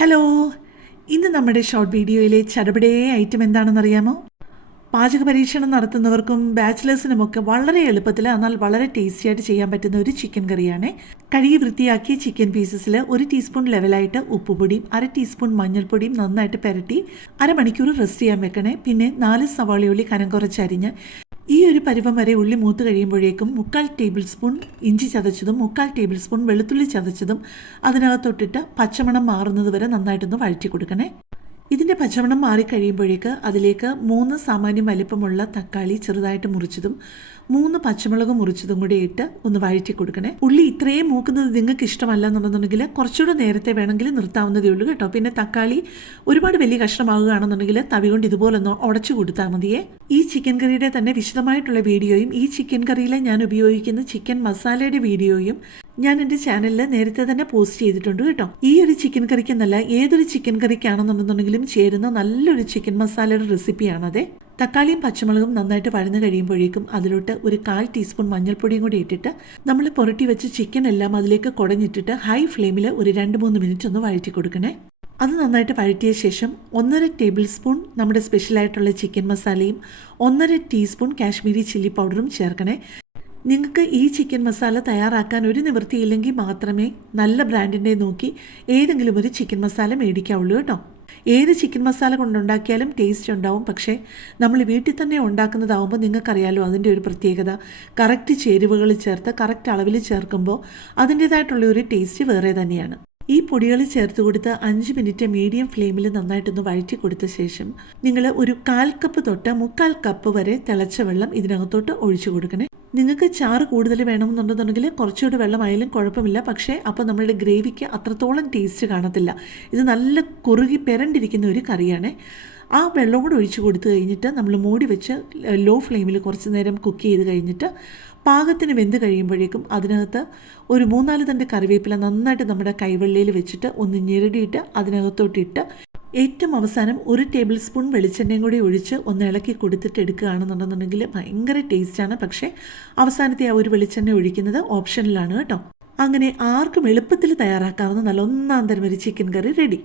Hello, ഇന്ന് നമ്മുടെ short വീഡിയോയിലെ ചടപടേ ഐറ്റം എന്താണെന്നറിയാമോ? പാചക പരീക്ഷണം നടത്തുന്നവർക്കും ബാച്ചിലേഴ്സിനുമൊക്കെ വളരെ എളുപ്പത്തിൽ എന്നാൽ വളരെ ടേസ്റ്റി ആയിട്ട് ചെയ്യാൻ പറ്റുന്ന ഒരു ചിക്കൻ കറിയാണ്. കഴുകി വൃത്തിയാക്കിയ ചിക്കൻ പീസസിൽ 1 ടീസ്പൂൺ ലെവലായിട്ട് ഉപ്പുപൊടിയും 1/2 ടീസ്പൂൺ മഞ്ഞൾപ്പൊടിയും നന്നായിട്ട് പുരട്ടി അരമണിക്കൂർ റെസ്റ്റ് ചെയ്യാൻ വെക്കണേ. പിന്നെ 4 സവാളയുള്ളി കനം കുറച്ചരിഞ്ഞ് ഈ ഒരു പരുവം വരെ ഉള്ളി മൂത്ത് കഴിയുമ്പോഴേക്കും 3/4 ടേബിൾ സ്പൂൺ ഇഞ്ചി ചതച്ചതും 3/4 ടേബിൾ സ്പൂൺ വെളുത്തുള്ളി ചതച്ചതും അതിനകത്തൊട്ടിട്ട് പച്ചമണം മാറുന്നത് വരെ നന്നായിട്ടൊന്ന് വഴറ്റി കൊടുക്കണേ. ഇതിൻ്റെ പച്ചമണം മാറിക്കഴിയുമ്പോഴേക്ക് അതിലേക്ക് 3 സാമാന്യം വലിപ്പമുള്ള തക്കാളി ചെറുതായിട്ട് മുറിച്ചതും 3 പച്ചമുളക് മുറിച്ചതും കൂടി ഇട്ട് ഒന്ന് വഴറ്റി കൊടുക്കണേ. ഉള്ളി ഇത്രയും മൂക്കുന്നത് നിങ്ങൾക്ക് ഇഷ്ടമല്ല എന്നുണ്ടെന്നുണ്ടെങ്കിൽ കുറച്ചുകൂടെ നേരത്തെ വേണമെങ്കിൽ നിർത്താവുന്നതേ ഉള്ളൂ കേട്ടോ. പിന്നെ തക്കാളി ഒരുപാട് വലിയ കഷ്ണമാവുകയാണെന്നുണ്ടെങ്കിൽ തവി കൊണ്ട് ഇതുപോലൊന്ന് ഉടച്ചു കൊടുത്താൽ മതിയേ. ഈ ചിക്കൻ കറിയുടെ തന്നെ വിശദമായിട്ടുള്ള വീഡിയോയും ഈ ചിക്കൻ കറിയിൽ ഞാൻ ഉപയോഗിക്കുന്ന ചിക്കൻ മസാലയുടെ വീഡിയോയും ഞാൻ എൻ്റെ ചാനലിൽ നേരത്തെ തന്നെ പോസ്റ്റ് ചെയ്തിട്ടുണ്ട് കേട്ടോ. ഈ ഒരു ചിക്കൻ കറിക്ക് എന്നല്ല ഏതൊരു ചിക്കൻ കറിക്കാണെന്നുണ്ടെന്നുണ്ടെങ്കിലും ചേരുന്ന നല്ലൊരു ചിക്കൻ മസാലയുടെ റെസിപ്പിയാണത്. തക്കാളിയും പച്ചമുളകും നന്നായിട്ട് വഴന്ന് കഴിയുമ്പോഴേക്കും അതിലോട്ട് ഒരു 1/4 ടീസ്പൂൺ മഞ്ഞൾപ്പൊടിയും കൂടി ഇട്ടിട്ട് നമ്മൾ പുരട്ടി വെച്ച് ചിക്കൻ എല്ലാം അതിലേക്ക് കുടഞ്ഞിട്ടിട്ട് ഹൈ ഫ്ലെയിമിൽ ഒരു 2-3 മിനിറ്റ് ഒന്ന് വഴറ്റി കൊടുക്കണേ. അത് നന്നായിട്ട് വഴറ്റിയ ശേഷം 1/2 ടേബിൾ സ്പൂൺ നമ്മുടെ സ്പെഷ്യലായിട്ടുള്ള ചിക്കൻ മസാലയും 1/2 ടീസ്പൂൺ കാശ്മീരി ചില്ലി പൗഡറും ചേർക്കണേ. നിങ്ങൾക്ക് ഈ ചിക്കൻ മസാല തയ്യാറാക്കാൻ ഒരു നിവൃത്തിയില്ലെങ്കിൽ മാത്രമേ നല്ല ബ്രാൻഡിൻ്റെ നോക്കി ഏതെങ്കിലും ഒരു ചിക്കൻ മസാല മേടിക്കാവുള്ളൂ കേട്ടോ. ഏത് ചിക്കൻ മസാല കൊണ്ടുണ്ടാക്കിയാലും ടേസ്റ്റ് ഉണ്ടാവും. പക്ഷേ നമ്മൾ വീട്ടിൽ തന്നെ ഉണ്ടാക്കുന്നതാവുമ്പോൾ നിങ്ങൾക്കറിയാലോ അതിൻ്റെ ഒരു പ്രത്യേകത. കറക്റ്റ് ചേരുവകൾ ചേർത്ത് കറക്റ്റ് അളവിൽ ചേർക്കുമ്പോൾ അതിൻ്റേതായിട്ടുള്ള ഒരു ടേസ്റ്റ് വേറെ തന്നെയാണ്. ഈ പൊടികൾ ചേർത്ത് കൊടുത്ത് 5 മിനിറ്റ് മീഡിയം ഫ്ലെയിമിൽ നന്നായിട്ടൊന്ന് വഴറ്റി കൊടുത്ത ശേഷം നിങ്ങൾ ഒരു 1/4 കപ്പ് തൊട്ട് 3/4 കപ്പ് വരെ തിളച്ച വെള്ളം ഇതിനകത്തോട്ട് ഒഴിച്ചു കൊടുക്കണേ. നിങ്ങൾക്ക് ചാറ് കൂടുതൽ വേണമെന്നുണ്ടെന്നുണ്ടെങ്കിൽ കുറച്ചുകൂടി വെള്ളമായാലും കുഴപ്പമില്ല. പക്ഷേ അപ്പോൾ നമ്മളുടെ ഗ്രേവിക്ക് അത്രത്തോളം ടേസ്റ്റ് കാണത്തില്ല. ഇത് നല്ല കുറുകി പെരണ്ടിരിക്കുന്ന ഒരു കറിയാണ്. ആ വെള്ളം കൂടെ ഒഴിച്ചു കൊടുത്തു കഴിഞ്ഞിട്ട് നമ്മൾ മൂടി വെച്ച് ലോ ഫ്ലെയിമിൽ കുറച്ച് നേരം കുക്ക് ചെയ്ത് കഴിഞ്ഞിട്ട് പാകത്തിന് വെന്ത് കഴിയുമ്പോഴേക്കും അതിനകത്ത് ഒരു 3-4 തണ്ട് കറിവേപ്പില നന്നായിട്ട് നമ്മുടെ കൈവെള്ളയിൽ വെച്ചിട്ട് ഒന്ന് ഞെരടിയിട്ട് അതിനകത്തോട്ടിട്ട് ഏറ്റവും അവസാനം 1 ടേബിൾ സ്പൂൺ വെളിച്ചെണ്ണയും കൂടി ഒഴിച്ച് ഒന്ന് ഇളക്കി കൊടുത്തിട്ട് എടുക്കുകയാണെന്നുണ്ടെന്നുണ്ടെങ്കിൽ ഭയങ്കര ടേസ്റ്റാണ്. പക്ഷേ അവസാനത്തെ ആ ഒരു വെളിച്ചെണ്ണ ഒഴിക്കുന്നത് ഓപ്ഷനിലാണ് കേട്ടോ. അങ്ങനെ ആർക്കും എളുപ്പത്തിൽ തയ്യാറാക്കാവുന്ന നല്ല ഒന്നാം തരം ഒരു ചിക്കൻ കറി റെഡി.